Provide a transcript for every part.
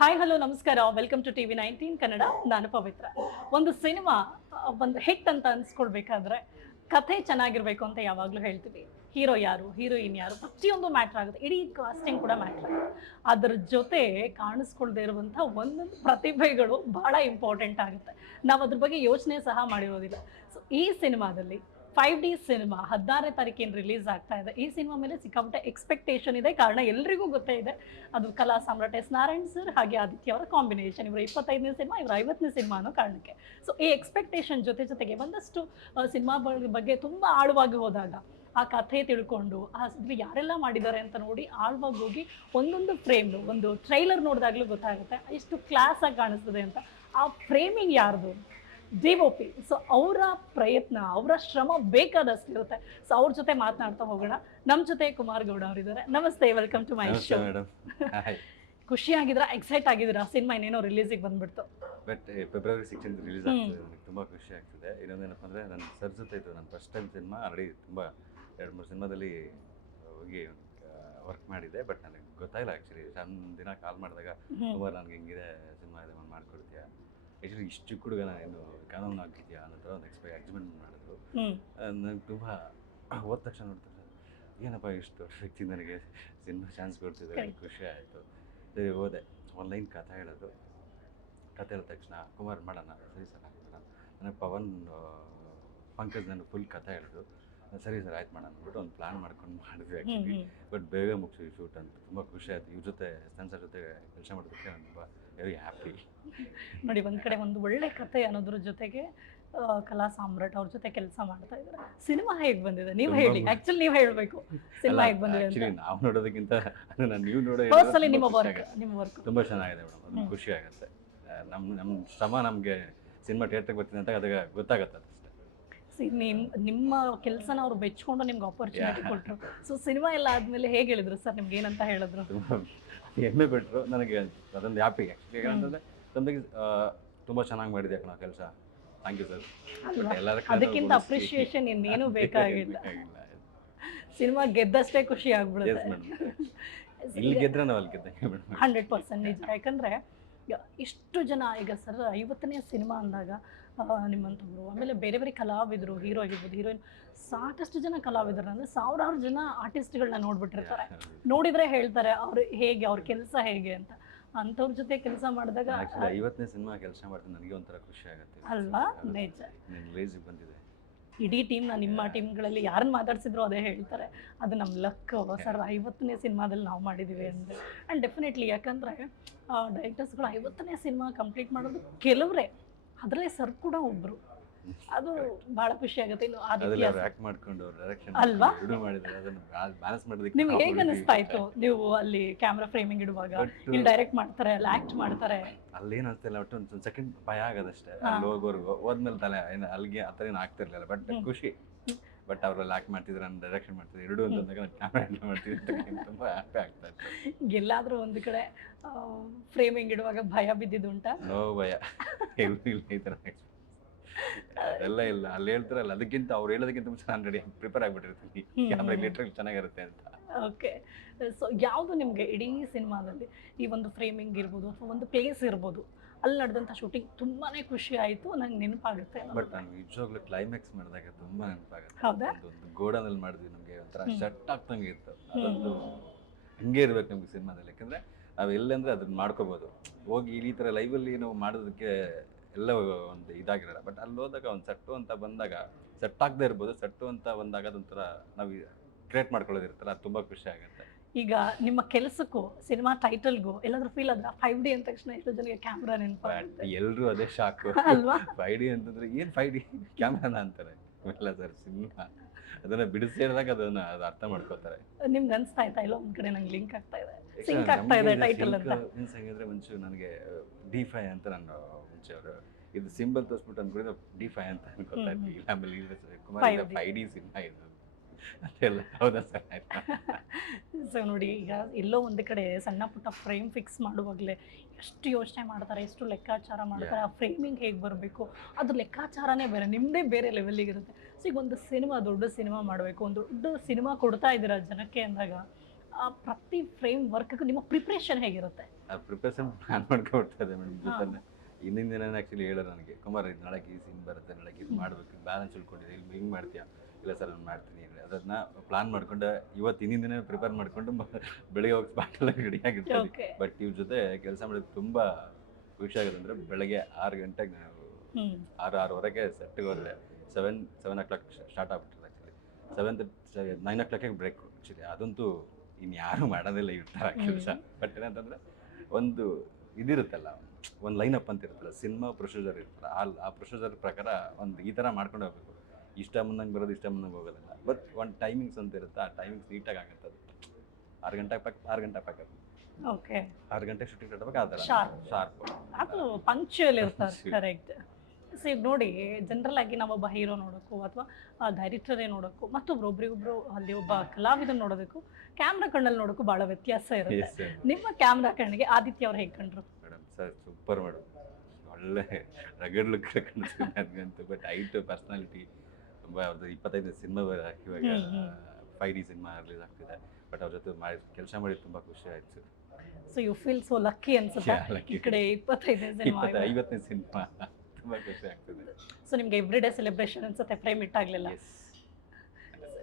Hi hello ನಮಸ್ಕಾರ welcome to TV19 Kannada. ನಾನು ಪವಿತ್ರ. ಒಂದು ಸಿನಿಮಾ ಒಂದು ಹಿಟ್ ಅಂತ ಅನ್ಸ್ಕೊಳ್ಬೇಕಾದ್ರೆ ಕಥೆ ಚೆನ್ನಾಗಿರ್ಬೇಕು ಅಂತ ಯಾವಾಗಲೂ ಹೇಳ್ತೀವಿ. ಹೀರೋ ಯಾರು, ಹೀರೋಯಿನ್ ಯಾರು, ಪ್ರತಿಯೊಂದು ಮ್ಯಾಟ್ರ್ ಆಗುತ್ತೆ. ಇಡೀ ಕಾಸ್ಟಿಂಗ್ ಕೂಡ ಮ್ಯಾಟ್ರ್ ಆಗುತ್ತೆ. ಅದರ ಜೊತೆ ಕಾಣಿಸ್ಕೊಳ್ದೇ ಇರುವಂಥ ಒಂದೊಂದು ಪ್ರತಿಭೆಗಳು ಬಹಳ ಇಂಪಾರ್ಟೆಂಟ್ ಆಗುತ್ತೆ. ನಾವು ಅದ್ರ ಬಗ್ಗೆ ಯೋಚನೆ ಸಹ ಮಾಡಿರೋದಿಲ್ಲ. ಸೊ ಈ ಸಿನಿಮಾದಲ್ಲಿ 5D ಸಿನಿಮಾ 16ನೇ ತಾರೀಕಿನ ರಿಲೀಸ್ ಆಗ್ತಾ ಇದೆ. ಈ ಸಿನಿಮಾ ಮೇಲೆ ಸಿಕ್ಕಾಪಟ್ಟೆ ಎಕ್ಸ್ಪೆಕ್ಟೇಷನ್ ಇದೆ. ಕಾರಣ ಎಲ್ರಿಗೂ ಗೊತ್ತೇ ಇದೆ, ಅದು ಕಲಾ ಸಾಮ್ರಾಟ್ ಎಸ್ ನಾರಾಯಣ್ ಸರ್ ಹಾಗೆ ಆದಿತ್ಯ ಅವರ ಕಾಂಬಿನೇಷನ್. ಇವರ 25ನೇ ಸಿನಿಮಾ, ಇವರ 50ನೇ ಸಿನಿಮಾ ಅನ್ನೋ ಕಾರಣಕ್ಕೆ. ಸೊ ಈ ಎಕ್ಸ್ಪೆಕ್ಟೇಷನ್ ಜೊತೆಗೆ ಒಂದಷ್ಟು ಸಿನಿಮಾ ಬಗ್ಗೆ ತುಂಬ ಆಳವಾಗಿ ಹೋದಾಗ, ಆ ಕಥೆ ತಿಳ್ಕೊಂಡು ಅದ್ರಲ್ಲಿ ಯಾರೆಲ್ಲ ಮಾಡಿದ್ದಾರೆ ಅಂತ ನೋಡಿ ಆಳವಾಗಿ ಹೋಗಿ ಒಂದೊಂದು ಫ್ರೇಮ್, ಒಂದು ಟ್ರೈಲರ್ ನೋಡಿದಾಗಲೂ ಗೊತ್ತಾಗುತ್ತೆ ಎಷ್ಟು ಕ್ಲಾಸ್ ಆಗಿ ಕಾಣಿಸ್ತದೆ ಅಂತ. ಆ ಫ್ರೇಮಿಂಗ್ ಯಾರ್ದು? DOP. ಸೊ ಅವರ ಪ್ರಯತ್ನ, ಅವರ ಶ್ರಮ ಬೇಕಾದಷ್ಟು ಇರುತ್ತೆ. ಸೊ ಅವ್ರ ಜೊತೆ ಮಾತನಾಡ್ತಾ ಹೋಗೋಣ. ನಮ್ಮ ಜೊತೆ ಕುಮಾರ್ ಗೌಡ ಅವರಿದ್ದಾರೆ. ನಮಸ್ತೆ, ವೆಲ್ಕಮ್ ಟು ಮೈ ಶೋ. ಖುಷಿಯಾಗಿದ್ದೀರಾ? ಎಕ್ಸೈಟ್ ಆಗಿದ್ದೀರಾ? ಸಿನಿಮಾ ಇನ್ನೇನೋ ರಿಲೀಸಿಗೆ ಬಂದ್ಬಿಡ್ತು. ಬಟ್ ಫೆಬ್ರವರಿ 16 ರಿಲೀಸ್ ಆಗ್ತದೆ. ನನಗೆ ತುಂಬ ಖುಷಿ ಆಗ್ತಿದೆ. ಇನ್ನೊಂದೇನಪ್ಪ ಅಂದರೆ ನನ್ನ ಸರ್ ಜೊತೆ ಇತ್ತು ನನ್ನ ಫಸ್ಟ್ ಟೈಮ್ ಸಿನಿಮಾ. ಆಲ್ರೆಡಿ ತುಂಬ 2-3 ಸಿನಿಮಾದಲ್ಲಿ ಹೋಗಿ ವರ್ಕ್ ಮಾಡಿದ್ದೆ. ಬಟ್ ನನಗೆ ಗೊತ್ತಾಯಿಲ್ಲ ಆ್ಯಕ್ಚುಲಿ. ಒಂದು ದಿನ ಕಾಲ್ ಮಾಡಿದಾಗ ಕುಮಾರ್ ನನಗೆ ಹಿಂಗಿದೆ ಸಿನಿಮಾ ಇದೆ, ಒಂದು ಮಾಡ್ಕೊಡ್ತೀಯಾ, ಆ್ಯಕ್ಚುಲಿ ಇಷ್ಟು ಚಿಕ್ಕ ಹುಡುಗ ಏನು ಕಾನೂನು ಆಗಿದೆಯಾ ಅನ್ನೋ ಥರ ಒಂದು ಎಕ್ಸ್ಪೆರಿಮೆಂಟ್ ಮಾಡಿದ್ರು. ನನಗೆ ತುಂಬ ಹೋದ ತಕ್ಷಣ ನೋಡ್ತಾರೆ, ಏನಪ್ಪ ಇಷ್ಟು ವ್ಯಕ್ತಿ ನನಗೆ ಸಿನಿಮಾ ಚಾನ್ಸ್ ಕೊಡ್ತಿದ್ದಾರೆ, ಖುಷಿ ಆಯಿತು. ಸರಿ ಹೋದೆ, ಆನ್ಲೈನ್ ಕಥೆ ಹೇಳಿದ್ರು. ಕತೆ ಹೇಳಿದ ತಕ್ಷಣ ಕುಮಾರ್ ಮಾಡೋಣ, ಸರಿ ಸರ್ ಆಗ್ತದೆ. ನನಗೆ ಪವನ್ ಪಂಕಜ್ ನನಗೆ ಫುಲ್ ಕಥೆ ಹೇಳಿದ್ರು. ಸರಿ ಸರ್ ಆಯ್ತು ಮಾಡೋಣ ಅಂದ್ಬಿಟ್ಟು ಒಂದು ಪ್ಲ್ಯಾನ್ ಮಾಡ್ಕೊಂಡು ಮಾಡಿದ್ವಿ ಆ್ಯಕ್ಚುಲಿ. ಬಟ್ ಬೇಗ ಮುಗಿಸಿದ್ವಿ ಶೂಟ್ ಅಂತ. ತುಂಬ ಖುಷಿ ಆಯಿತು. ಇವ್ರ ಜೊತೆ ಸರ್ ಜೊತೆ ಕೆಲಸ ಮಾಡೋದಕ್ಕೆ ನಾನು ತುಂಬ ವೆರಿ ಹ್ಯಾಪಿ. ನೋಡಿ, ಒಂದು ಕಡೆ ಒಂದು ಒಳ್ಳೆ ಕತೆ ಅನ್ನೋದ್ರ ಜೊತೆಗೆ ಕಲಾ ಸಾಮ್ರಾಟ್ ಅವ್ರ ಜೊತೆ ಕೆಲಸ ಮಾಡ್ತಾ ಇದ್ದಾರೆ. ಸಿನಿಮಾ ಹೇಗೆ ಬಂದಿದೆ ನೀವು ಹೇಳಿ. ಆ್ಯಕ್ಚುಲಿ ನೀವು ಹೇಳಬೇಕು ಸಿನಿಮಾ ಹೇಗೆ ಬಂದಿದೆ ಅಂತ. ನಾವು ನೋಡೋದಕ್ಕಿಂತ ನೀವು ನೋಡೋ ಪರ್ಸನಲಿ ನಿಮ್ಮ ವರ್ಕ್ ತುಂಬ ಚೆನ್ನಾಗಿದೆ ಮೇಡಮ್. ಅದು ಖುಷಿ ಆಗುತ್ತೆ. ನಮ್ಮ ಶ್ರಮ ನಮಗೆ ಸಿನಿಮಾ ಥಿಯೇಟ್ರಿಗೆ ಬರ್ತೀನಿ ಅಂತ ಅದಕ್ಕೆ ಗೊತ್ತಾಗತ್ತೆ ಅಷ್ಟೇ. ನಿಮ್ಮ ಕೆಲಸನ ಅವ್ರು ಬೆಚ್ಕೊಂಡು ನಿಮ್ಗೆ ಆಪರ್ಚುನಿಟಿ ಕೊಟ್ಟರು. ಸೊ ಸಿನಿಮಾ ಎಲ್ಲ ಆದಮೇಲೆ ಹೇಗೆ ಹೇಳಿದ್ರು ಸರ್ ನಿಮ್ಗೆ? ಏನಂತ ಹೇಳಿದ್ರು? ಹೆಮ್ಮೆ ಕೊಟ್ಟರು ನನಗೆ. ಅದೊಂದು ಹ್ಯಾಪಿ ಆ್ಯಕ್ಚುಲಿ. ಏನಂತಂದರೆ ತಮಗೆ ತುಂಬ ಚೆನ್ನಾಗಿ ಮಾಡಿದೆ ಕಣ ಕೆಲಸ. Thank you sir. ಅದಕ್ಕಿಂತ ಅಪ್ರಿಷಿಯೇಷನ್ ಇನ್ನೇನು ಬೇಕಾಗಿಲ್ಲ. ಸಿನಿಮಾ ಗೆದ್ದಷ್ಟೇ ಖುಷಿ ಆಗ್ಬಿಡುತ್ತೆ. ಇಲ್ಲಿ ಗೆದ್ರೆ ನಾವು ಅಲ್ಲಿ ಗೆದ್ದೆ 100% ನಿಜ. ಯಾಕಂದರೆ ಇಷ್ಟು ಜನ ಈಗ ಸರ್ 50ನೇ ಸಿನಿಮಾ ಅಂದಾಗ ನಿಮ್ಮಂಥವ್ರು, ಆಮೇಲೆ ಬೇರೆ ಬೇರೆ ಕಲಾವಿದರು, ಹೀರೋ ಆಗಿರ್ಬೋದು, ಹೀರೋಯಿನ್, ಸಾಕಷ್ಟು ಜನ ಕಲಾವಿದರು ಅಂದರೆ ಸಾವಿರಾರು ಜನ ಆರ್ಟಿಸ್ಟ್ಗಳನ್ನ ನೋಡ್ಬಿಟ್ಟಿರ್ತಾರೆ. ನೋಡಿದರೆ ಹೇಳ್ತಾರೆ ಅವ್ರು ಹೇಗೆ, ಅವ್ರ ಕೆಲಸ ಹೇಗೆ ಅಂತ. ಅಂಥವ್ರ ಜೊತೆ ಕೆಲಸ ಮಾಡಿದಾಗ 50ನೇ ಸಿನಿಮಾ ಕೆಲಸ ಮಾಡ್ತೀನಿ, ನನಗೆ ಒಂಥರ ಖುಷಿ ಆಗುತ್ತೆ ಅಲ್ವಾ? ನಿಜ. ರಿಲೀಸಿಗೆ ಬಂದಿದೆ. ಇಡೀ ಟೀಮ್ನ, ನಿಮ್ಮ ಟೀಮ್ಗಳಲ್ಲಿ ಯಾರನ್ನ ಮಾತಾಡ್ಸಿದ್ರು ಅದೇ ಹೇಳ್ತಾರೆ, ಅದು ನಮ್ಮ ಲಕ್ ಸರ್. 50ನೇ ಸಿನಿಮಾದಲ್ಲಿ ನಾವು ಮಾಡಿದ್ದೀವಿ ಅಂದರೆ. ಆ್ಯಂಡ್ ಡೆಫಿನೆಟ್ಲಿ, ಯಾಕಂದರೆ ಡೈರೆಕ್ಟರ್ಸ್ಗಳು 50ನೇ ಸಿನಿಮಾ ಕಂಪ್ಲೀಟ್ ಮಾಡೋದು ಕೆಲವರೇ, ಅದರಲ್ಲೇ ಸರ್ ಕೂಡ ಒಬ್ಬರು. ಅದು ಭಾಳ ಖುಷಿ ಆಗುತ್ತೆ. ಇನ್ನು ಆದಿತ್ಯ ಅಲ್ವಾ? ನಿಮ್ಗೆ ಹೇಗೆ ಅನಿಸ್ತಾ ಇತ್ತು ನೀವು ಅಲ್ಲಿ ಕ್ಯಾಮ್ರಾ ಫ್ರೇಮಿಂಗ್ ಇಡುವಾಗ? ಇಲ್ಲಿ ಡೈರೆಕ್ಟ್ ಮಾಡ್ತಾರೆ, ಅಲ್ಲಿ ಆ್ಯಕ್ಟ್ ಮಾಡ್ತಾರೆ, ಅಲ್ಲೇನು ಅನಿಸ್ತಿಲ್ಲ. ಒಟ್ಟು ಒಂದು ಸೆಕೆಂಡ್ ಭಯ ಆಗೋದಷ್ಟೇ. ಅಲ್ಲಿ ಹೋಗೋರ್ಗು ಹೋದ್ಮೇಲೆ ತಲೆ ಏನು ಅಲ್ಲಿಗೆ ಆ ಥರ ಏನು ಆಗ್ತಿರ್ಲಿಲ್ಲ. ಬಟ್ ಖುಷಿ. ಬಟ್ ಅವರೆಲ್ಲ ಆ್ಯಕ್ಟ್ ಮಾಡ್ತಿದ್ರು, ನಾನು ಡೈರೆಕ್ಷನ್ ಮಾಡ್ತಿದ್ದೆ, ಎರಡೂ ಅಂತಂದಾಗ ನಾನು ಕ್ಯಾಮ್ರಾ ಹ್ಯಾಂಡಲ್ ಮಾಡ್ತಿದ್ದೆ. ತುಂಬ ಹ್ಯಾಪಿ ಆಗ್ತಾ ಇತ್ತು. ಎಲ್ಲಾದರೂ ಒಂದು ಕಡೆ ಫ್ರೇಮಿಂಗ್ ಇಡುವಾಗ ಭಯ ಬಿದ್ದಿದ್ದುಂಟಾ? ನೋ ಭಯ, ಇಲ್ಲ ಈ ಥರ ಅದೆಲ್ಲ ಇಲ್ಲ. ಅಲ್ಲಿ ಹೇಳ್ತಾರಲ್ಲ, ಅದಕ್ಕಿಂತ ಅವ್ರು ಹೇಳೋದಕ್ಕಿಂತ ಮುಂಚೆ ನಾನು ರೆಡಿ ಪ್ರಿಪೇರ್ ಆಗಿಬಿಟ್ಟಿರ್ತೀನಿ, ಕ್ಯಾಮ್ರಾ ಲಿಟ್ರಲ್ಲಿ ಚೆನ್ನಾಗಿರುತ್ತೆ ಅಂತ. ಓಕೆ. ಸೊ ಯಾವುದು ನಿಮಗೆ ಇಡೀ ಸಿನಿಮಾದಲ್ಲಿ ಈ ಒಂದು ಫ್ರೇಮಿಂಗ್ ಇರ್ಬೋದು ಅಥವಾ ಒಂದು ಪ್ಲೇಸ್ ಇರ್ಬೋದು, ಅಲ್ಲಿ ನಡೆದಂಥ ಶೂಟಿಂಗ್ ತುಂಬಾ ಖುಷಿ ಆಯಿತು, ನಂಗೆ ನೆನಪಾಗುತ್ತೆ? ಬಟ್ ನಾನು ನಿಜವಾಗ್ಲೂ ಕ್ಲೈಮ್ಯಾಕ್ಸ್ ಮಾಡಿದಾಗ ತುಂಬ ನೆನಪಾಗುತ್ತೆ. ಹೌದಾ? ಒಂದು ಗೋಡನಲ್ಲಿ ಮಾಡಿದ್ವಿ, ನಮಗೆ ಒಂಥರ ಶಟ್ ಆಗ್ತಂಗೆ ಇತ್ತು. ಅದೊಂದು ಹಂಗೆ ಇರ್ಬೇಕು ನಮಗೆ ಸಿನಿಮಾದಲ್ಲಿ. ಯಾಕಂದರೆ ನಾವು ಎಲ್ಲಂದರೆ ಅದನ್ನ ಮಾಡ್ಕೋಬೋದು. ಹೋಗಿ ಈ ಥರ ಲೈವಲ್ಲಿ ನಾವು ಮಾಡೋದಕ್ಕೆ ಎಲ್ಲ ಒಂದು ಇದಾಗಿರಲ್ಲ. ಬಟ್ ಅಲ್ಲಿ ಹೋದಾಗ ಒಂದು ಸೆಟ್ಟು ಅಂತ ಬಂದಾಗ, ಸೆಟ್ ಆಗದೆ ಇರ್ಬೋದು, ಸೆಟ್ಟು ಅಂತ ಬಂದಾಗ ಅದೊಂಥರ ನಾವು ಕ್ರಿಯೇಟ್ ಮಾಡ್ಕೊಳ್ಳೋದಿರ್ತಲ್ಲ, ಅದು ತುಂಬ ಖುಷಿ ಆಗುತ್ತೆ. ಈಗ ನಿಮ್ಮ ಕೆಲಸಕ್ಕೂ ಸಿನಿಮಾ ಟೈಟಲ್ಗೂ ಎಲ್ಲಾದ್ರೂ ಫೀಲ್ ಆದ್ರೆ 5D ಅಂದ ತಕ್ಷಣ ಎಷ್ಟು ಜನಕ್ಕೆ ಕ್ಯಾಮ್ರಾ ನೆನಪಾಗುತ್ತೆ? ಎಲ್ಲರೂ ಅದೇ ಶಾಕು ಅಲ್ವಾ? 5D ಅಂತಂದ್ರೆ ಏನು 5D ಕ್ಯಾಮ್ರಾನ ಅಂತಾರೆ. ಇಲ್ಲ ಸರ್, ಸಿನಿಮಾ ಅದನ್ನ ಬಿಡಿಸಿ ಹೇಳಿದಾಗ ಅದನ್ನ ಅದು ಅರ್ಥ ಮಾಡ್ಕೋತಾರೆ. ನಿಮ್ಗೆ ಅನ್ಸ್ತಾ ಇತ್ತಾ ಇಲ್ಲ ಒಂದ್ ಕಡೆ ನಂಗೆ ಲಿಂಕ್ ಆಗ್ತಾ ಇದೆ, ಸಿಂಕ್ ಆಗ್ತಾ ಇದೆ ಟೈಟಲ್ ಅಂತ? ಮೀನ್ಸ್ ಹೆಂಗಂದ್ರೆ ಮುಂಚೆ ನನಗೆ D5 ಅಂತ ನಾನು ಮುಂಚೆ ಅವರು ಇದು ಸಿಂಬಲ್ ತೋರಿಸ್ಬಿಟ್ಟು ಅನ್ಕೊಂಡಿದ್ದು D5 ಅಂತ ಅನ್ಕೋತಾ ಇದ್ವಿ. ಆಮೇಲೆ ಕುಮಾರ್ 5D ಸಿನಿಮಾ ಇದು ಅಂತೆಲ್ಲ. ಹೌದಾ ಸರ್? ಸೊ ನೋಡಿ, ಈಗ ಎಲ್ಲೋ ಒಂದು ಕಡೆ ಸಣ್ಣ ಪುಟ್ಟ ಫ್ರೇಮ್ ಫಿಕ್ಸ್ ಮಾಡುವಾಗಲೇ ಎಷ್ಟು ಯೋಚನೆ ಮಾಡ್ತಾರೆ, ಎಷ್ಟು ಲೆಕ್ಕಾಚಾರ ಮಾಡ್ತಾರೆ. ಆ ಫ್ರೇಮಿಂಗ್ ಹೇಗೆ ಬರಬೇಕು, ಅದ್ರ ಲೆಕ್ಕಾಚಾರನೇ ಬೇರೆ, ನಿಮ್ಮದೇ ಬೇರೆ ಲೆವೆಲ್ಲಿಗೆ ಇರುತ್ತೆ. ಸೊ ಈಗ ಒಂದು ಸಿನಿಮಾ, ದೊಡ್ಡ ಸಿನಿಮಾ ಮಾಡಬೇಕು, ಒಂದು ದೊಡ್ಡ ಸಿನಿಮಾ ಕೊಡ್ತಾ ಇದ್ದೀರಾ ಜನಕ್ಕೆ ಅಂದಾಗ ಪ್ರತಿ ಫ್ರೇಮ್ ವರ್ಕ್ಗೂ ನಿಮ್ಮ ಪ್ರಿಪ್ರೇಷನ್ ಹೇಗಿರುತ್ತೆ? ಆ ಪ್ರಿಪ್ರೇಷನ್ ಪ್ಲಾನ್ ಮಾಡ್ಕೊಡ್ತಾ ಇದೆ ಮೇಡಮ್ ಜೊತೆ. ಹಿಂದಿನ ದಿನ ಆ್ಯಕ್ಚುಲಿ ಹೇಳೋರು ನನಗೆ, ಕುಮಾರ್ ಇದು ನಾಳೆಗೆ ಈ ಸೀನ್ ಬರುತ್ತೆ, ನಾಳೆಗೆ ಇದು ಮಾಡಬೇಕು, ಬ್ಯಾಲೆನ್ಸ್ ಉಳ್ಕೊಂಡಿದೆ, ಇಲ್ಲಿ ಹಿಂಗೆ ಮಾಡ್ತೀಯಾ, ಇಲ್ಲ ಸರ್ ನಾನು ಮಾಡ್ತೀನಿ, ಅದನ್ನ ಪ್ಲಾನ್ ಮಾಡ್ಕೊಂಡು ಇವತ್ತು ಹಿಂದಿನ ದಿನ ಪ್ರಿಪೇರ್ ಮಾಡ್ಕೊಂಡು ಬೆಳಿಗ್ಗೆ ಹೋಗಿ ಸ್ಪಾಟೆಲ್ಲ ರೆಡಿಯಾಗಿರ್ತೀವಿ. ಬಟ್ ಇವ್ರ ಜೊತೆ ಕೆಲಸ ಮಾಡೋದು ತುಂಬ ಖುಷಿ ಆಗುತ್ತೆ. ಅಂದರೆ ಬೆಳಗ್ಗೆ 6 ಗಂಟೆಗೆ ನಾವು 6:30 ಸೆಟ್ಟಿಗೆ ಹೋದರೆ 7 o'clock ಸ್ಟಾರ್ಟ್ ಆಗ್ಬಿಟ್ಟಿದೆ ಆ್ಯಕ್ಚುಲಿ. 9 o'clock break actually. ಅದಂತೂ ಇನ್ನು ಯಾರೂ ಮಾಡೋದಿಲ್ಲ ಇರ್ತಾರೆ ಕೆಲಸ. ಬಟ್ ಏನಂತಂದರೆ ಒಂದು ಇದಿರುತ್ತಲ್ಲ, ಒಂದು ಲೈನಪ್ ಅಂತ ಇರುತ್ತಲ್ಲ, ಸಿನಿಮಾ ಪ್ರೊಸೀಜರ್ ಇರುತ್ತಲ್ಲ, ಆ ಪ್ರೊಸೀಜರ್ ಪ್ರಕಾರ ಒಂದು ಈ ಥರ ಮಾಡ್ಕೊಂಡು ಹೋಗ್ಬೇಕು. ಇಷ್ಟ ಮುಂದಂಗೆ ಬರೋದು, ಇಷ್ಟ ಮುಂದಂಗೆ ಹೋಗೋದಿಲ್ಲ. ಬಟ್ ಒಂದು ಟೈಮಿಂಗ್ಸ್ ಅಂತ ಇರುತ್ತೆ, ಆ ಟೈಮಿಂಗ್ಸ್ ನೀಟಾಗಿ ಆಗುತ್ತೆ. ಅದು 6 ಗಂಟೆಗೆ ಪ್ಯಾಕ್ ಅದು. ಓಕೆ, 6 ಗಂಟೆಗೆ ಶೂಟಿಂಗ್ ಇಡಬೇಕು. ಆ ಥರ ಶಾರ್ಪ್ ಅದು ಪಂಕ್ಚುಯಲ್ ಇರ್ತಾರೆ. ಕರೆಕ್ಟ್. ಸೊ ಈಗ ನೋಡಿ, ಜನರಲ್ ಆಗಿ ನಾವೊಬ್ಬ ಹೀರೋ ನೋಡೋಕ್ಕೂ ಅಥವಾ ಡೈರೆಕ್ಟರೇ ನೋಡೋಕ್ಕೂ ಮತ್ತೊಬ್ರೊಬ್ರಿಗೊಬ್ರು ಅಲ್ಲಿ ಒಬ್ಬ ಕಲಾವಿದನ ನೋಡೋದಕ್ಕೂ ಕ್ಯಾಮ್ರಾ ಕಣ್ಣಲ್ಲಿ ನೋಡೋಕ್ಕೂ ಭಾಳ ವ್ಯತ್ಯಾಸ ಇರುತ್ತೆ. ನಿಮ್ಮ ಕ್ಯಾಮ್ರಾ ಕಣ್ಣಿಗೆ ಆದಿತ್ಯ ಅವ್ರು ಹೇಗೆ ಕಂಡ್ರು? ಮೇಡಮ್ ಸರ್ ಸೂಪರ್ ಮೇಡಮ್, ಒಳ್ಳೆ ರಗಡ್ ಲುಕ್ ಕಾಣಿಸ್ತೀನಿ ನನಗಂತೂ. ಬಟ್ ಹೈಟ್, ಪರ್ಸ್ನಾಲಿಟಿ ತುಂಬ. ಅವ್ರದ್ದು 25 ಸಿನಿಮಾ ಇವಾಗ 5D ಸಿನಿಮಾ ರಿಲೀಸ್ ಆಗ್ತಿದೆ. ಬಟ್ ಅವ್ರ ಜೊತೆ ಕೆಲಸ ಮಾಡಿ ತುಂಬ ಖುಷಿ ಆಯಿತು. So you feel so lucky ಅನ್ಸುತ್ತೆ. ಈ ಕಡೆ 25ನೇ ಸಿನಿಮಾ, 50ನೇ ಸಿನಿಮಾ, ತುಂಬ ಖುಷಿ ಆಗ್ತದೆ. ಸೊ ನಿಮ್ಗೆ ಎವ್ರಿ ಡೇ ಸೆಲೆಬ್ರೇಷನ್ ಅನ್ಸುತ್ತೆ, ಫ್ರೇಮ್ ಇಟ್ಟಾಗಲಿಲ್ಲ.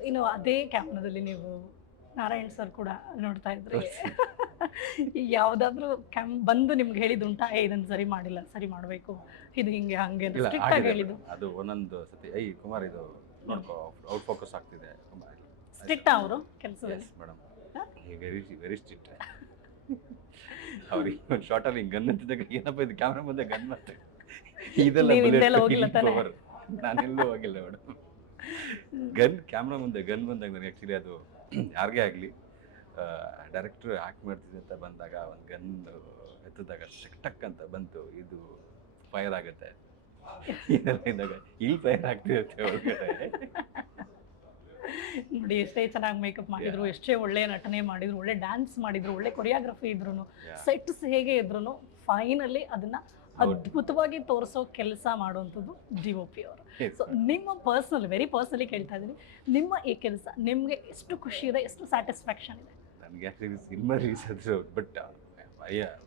ಇನ್ನು ಅದೇ ಕ್ಯಾಮ್ರಾದಲ್ಲಿ ನೀವು ನಾರಾಯಣ್ ಸರ್ ಕೂಡ ನೋಡ್ತಾ ಇದ್ರಿ. ಯಾವುದಾದ್ರೂ ಬಂದು ನಿಮ್ಗೆ ಹೇಳಿದುಂಟಾ, ಇದನ್ನು ಸರಿ ಮಾಡಿಲ್ಲ, ಸರಿ ಮಾಡಬೇಕು, ಇದು ಹಿಂಗೆ ಹಂಗೆ ಸ್ಟ್ರಿಕ್ಟ್ ಆಗಿ ಹೇಳಿದ್ದು? ಅದು ಒಂದೊಂದು ಸತಿ ಕುಮಾರ್ ಇದು ನೋಡ್ಕೋ, ಔಟ್ ಫೋಕಸ್ ಆಗ್ತಿದೆ. ಸ್ಟ್ರಿಕ್ಟ್ ಅವರು ಕೆಲಸದಲ್ಲಿ? Madam very strict. ಅವ್ರಿಗೆ ಒಂದು ಶಾರ್ಟಲ್ಲಿ ಗನ್ ಅಂತಿದ್ದಾಗ, ಏನಪ್ಪ ಇದು ಕ್ಯಾಮ್ರಾ ಮುಂದೆ ಗನ್ ಮತ್ತೆ ಇದೆಲ್ಲ ಹೋಗಿಲ್ಲ ತಾನೆ? ನಾನೆಲ್ಲೂ ಹೋಗಿಲ್ಲ ಮೇಡಮ್. ಕ್ಯಾಮ್ರಾ ಮುಂದೆ ಗನ್ ಬಂದಾಗ ನನಗೆ ಆ್ಯಕ್ಚುಲಿ ಅದು ಯಾರಿಗೇ ಆಗಲಿ, ಡೈರೆಕ್ಟ್ರು ಆ್ಯಕ್ಟ್ ಮಾಡ್ತಿದ್ದೆ ಅಂತ ಬಂದಾಗ ಒಂದು ಗನ್ ಎತ್ತಿದಾಗ ಟಕ್ ಅಂತ ಬಂತು, ಇದು ಫೈರ್ ಆಗುತ್ತೆ, ಇದೆಲ್ಲ ಇದ್ದಾಗ ಇಲ್ಲಿ ಫೈರ್ ಆಗ್ತಿರುತ್ತೆ ಒಳಗಡೆ. ನೋಡಿ, ಎಷ್ಟೇ ಚೆನ್ನಾಗಿ ಮೇಕಪ್ ಮಾಡಿದ್ರು, ಎಷ್ಟೇ ಒಳ್ಳೆ ನಟನೆ ಮಾಡಿದ್ರು, ಒಳ್ಳೆ ಡ್ಯಾನ್ಸ್ ಮಾಡಿದ್ರು, ಒಳ್ಳೆ ಕೊರಿಯೋಗ್ರಫಿ ಇದ್ರು, ಸೆಟ್ಸ್ ಹೇಗೆ ಇದ್ರು, ಫೈನಲಿ ಅದನ್ನ ಅದ್ಭುತವಾಗಿ ತೋರಿಸೋ ಕೆಲಸ ಮಾಡುವಂಥದ್ದು DOP ಅವರು. ಸೊ ನಿಮ್ಮ ವೆರಿ ಪರ್ಸನಲಿ ಕೇಳ್ತಾ ಇದ್ದೀನಿ, ನಿಮ್ಮ ಈ ಕೆಲಸ ನಿಮಗೆ ಎಷ್ಟು ಖುಷಿ ಇದೆ, ಎಷ್ಟು ಸ್ಯಾಟಿಸ್ಫ್ಯಾಕ್ಷನ್ ಇದೆ? ನನಗೆ ಆ್ಯಕ್ಚುಲಿ ಸಿನಿಮಾ ರಿಲೀಸ್ ಆದರೂ ಬಟ್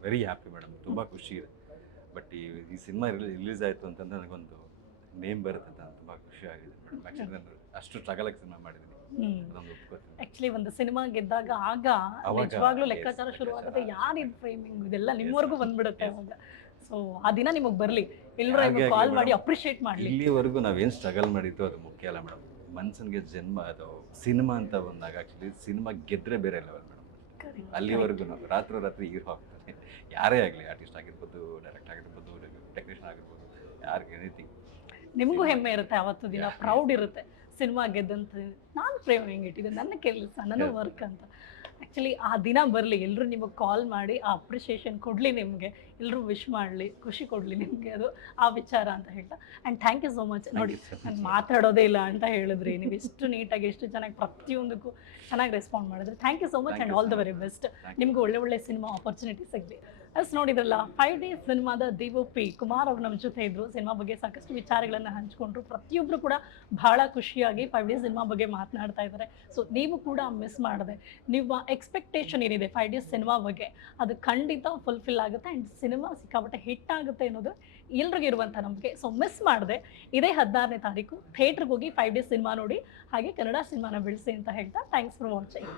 ವೆರಿ ಹ್ಯಾಪಿ ಮೇಡಮ್, ತುಂಬ ಖುಷಿ ಇದೆ. ಬಟ್ ಈ ಸಿನಿಮಾ ರಿಲೀಸ್ ಆಯಿತು ಅಂತಂದ್ರೆ ನನಗೊಂದು ನೇಮ್ ಬರುತ್ತೆ ಅಂತ ತುಂಬ ಖುಷಿ ಆಗಿದೆ ಮೇಡಮ್. ಆ್ಯಕ್ಚುಲಿ ನಾನು ಅಷ್ಟು ಸ್ಟ್ರಗಲಾಗಿ ಸಿನಿಮಾ ಮಾಡಿದ್ದೀನಿ, ಅದೊಂದು ಒಪ್ಕೋತೀನಿ. ಆ್ಯಕ್ಚುಲಿ ಒಂದು ಸಿನಿಮಾಗೆ ಇದ್ದಾಗ ಆಗ ನಿಜವಾಗ್ಲೂ ಲೆಕ್ಕಾಚಾರ ಶುರುವಾಗುತ್ತೆ, ಯಾರಿದು ಫ್ರೇಮಿಂಗ್, ಇದೆಲ್ಲ ನಿಮ್ಮವರೆಗೂ ಬಂದ್ಬಿಡುತ್ತೆ ಅವಾಗ. ಸೊ ಆ ದಿನ ನಿಮಗೆ ಬರಲಿ, ಎಲ್ಲರೂ ಕಾಲ್ ಮಾಡಿ ಅಪ್ರಿಷಿಯೇಟ್ ಮಾಡಲಿ. ಇಲ್ಲಿವರೆಗೂ ನಾವೇನು ಸ್ಟ್ರಗಲ್ ಮಾಡಿದ್ದು ಅದು ಮುಖ್ಯ ಅಲ್ಲ ಮೇಡಮ್. ಮನ್ಸನ್ಗೆ ಜನ್ಮ ಅದು ಸಿನಿಮಾ ಅಂತ ಬಂದಾಗ ಆ್ಯಕ್ಚುಲಿ ಸಿನಿಮಾ ಗೆದ್ರೆ ಬೇರೆ ಲೆವೆಲ್ ಮೇಡಮ್. ಅಲ್ಲಿವರೆಗೂ ನಾವು ರಾತ್ರಿ ಹೀರೋ ಆಗ್ತಾರೆ, ಯಾರೇ ಆಗಲಿ, ಆರ್ಟಿಸ್ಟ್ ಆಗಿರ್ಬೋದು, ಡೈರೆಕ್ಟ್ ಆಗಿರ್ಬೋದು, ಟೆಕ್ನಿಷಿಯನ್ ಆಗಿರ್ಬೋದು, ಯಾರಿಗೆ ಎನಿಥಿಂಗ್. ನಿಮಗೂ ಹೆಮ್ಮೆ ಇರುತ್ತೆ, ಅವತ್ತು ದಿನ ಪ್ರೌಡ್ ಇರುತ್ತೆ, ಸಿನಿಮಾ ಗೆದ್ದಂತ ನಾನು ಫ್ರೇಮಿಂಗ್ ಇಟ್ಟಿದ್ದೆ, ನನ್ನ ಕೆಲಸ, ನನ್ನ ವರ್ಕ್ ಅಂತ. ಆ್ಯಕ್ಚುಲಿ ಆ ದಿನ ಬರಲಿ, ಎಲ್ಲರೂ ನಿಮಗೆ ಕಾಲ್ ಮಾಡಿ ಆ ಅಪ್ರಿಷಿಯೇಷನ್ ಕೊಡಲಿ, ನಿಮಗೆ ಎಲ್ಲರೂ ವಿಶ್ ಮಾಡಲಿ, ಖುಷಿ ಕೊಡಲಿ ನಿಮಗೆ, ಅದು ಆ ವಿಚಾರ ಅಂತ ಹೇಳ್ತಾ. And thank you so much. ನೋಡಿ, ನಾನು ಮಾತಾಡೋದೇ ಇಲ್ಲ ಅಂತ ಹೇಳಿದ್ರಿ, ನೀವು ಎಷ್ಟು ನೀಟಾಗಿ, ಎಷ್ಟು ಚೆನ್ನಾಗಿ ಪ್ರತಿಯೊಂದಕ್ಕೂ ಚೆನ್ನಾಗಿ ರೆಸ್ಪಾಂಡ್ ಮಾಡಿದ್ರಿ. Thank you so much and all the very best. ನಿಮಗೂ ಒಳ್ಳೆ ಸಿನಿಮಾ ಆಪರ್ಚುನಿಟಿ ಸಿಗಲಿ. ಅಷ್ಟು ನೋಡಿದ್ರಲ್ಲ, 5D ಸಿನಿಮಾದ DOP ಕುಮಾರ್ ಅವರು ನಮ್ಮ ಜೊತೆ ಇದ್ರು. ಸಿನಿಮಾ ಬಗ್ಗೆ ಸಾಕಷ್ಟು ವಿಚಾರಗಳನ್ನು ಹಂಚ್ಕೊಂಡ್ರು. ಪ್ರತಿಯೊಬ್ಬರು ಕೂಡ ಬಹಳ ಖುಷಿಯಾಗಿ 5D ಸಿನಿಮಾ ಬಗ್ಗೆ ಮಾತನಾಡ್ತಾ ಇದ್ದಾರೆ. ಸೊ ನೀವು ಕೂಡ ಮಿಸ್ ಮಾಡದೆ, ನಿಮ್ಮ ಎಕ್ಸ್ಪೆಕ್ಟೇಷನ್ ಏನಿದೆ 5D ಸಿನಿಮಾ ಬಗ್ಗೆ, ಅದು ಖಂಡಿತ ಫುಲ್ಫಿಲ್ ಆಗುತ್ತೆ ಆ್ಯಂಡ್ ಸಿನಿಮಾ ಸಿಕ್ಕಾಪಟ್ಟೆ ಹಿಟ್ ಆಗುತ್ತೆ ಅನ್ನೋದು ಎಲ್ರಿಗೂ ಇರುವಂಥ ನಂಬಿಕೆ. ಸೊ ಮಿಸ್ ಮಾಡದೆ ಇದೇ 16ನೇ ತಾರೀಕು ಥಿಯೇಟ್ರಿಗೆ ಹೋಗಿ 5D ಸಿನಿಮಾ ನೋಡಿ, ಹಾಗೆ ಕನ್ನಡ ಸಿನಿಮಾನ ಬೆಳೆಸಿ ಅಂತ ಹೇಳ್ತಾ ಥ್ಯಾಂಕ್ಸ್ ಫಾರ್ ವಾಚಿಂಗ್.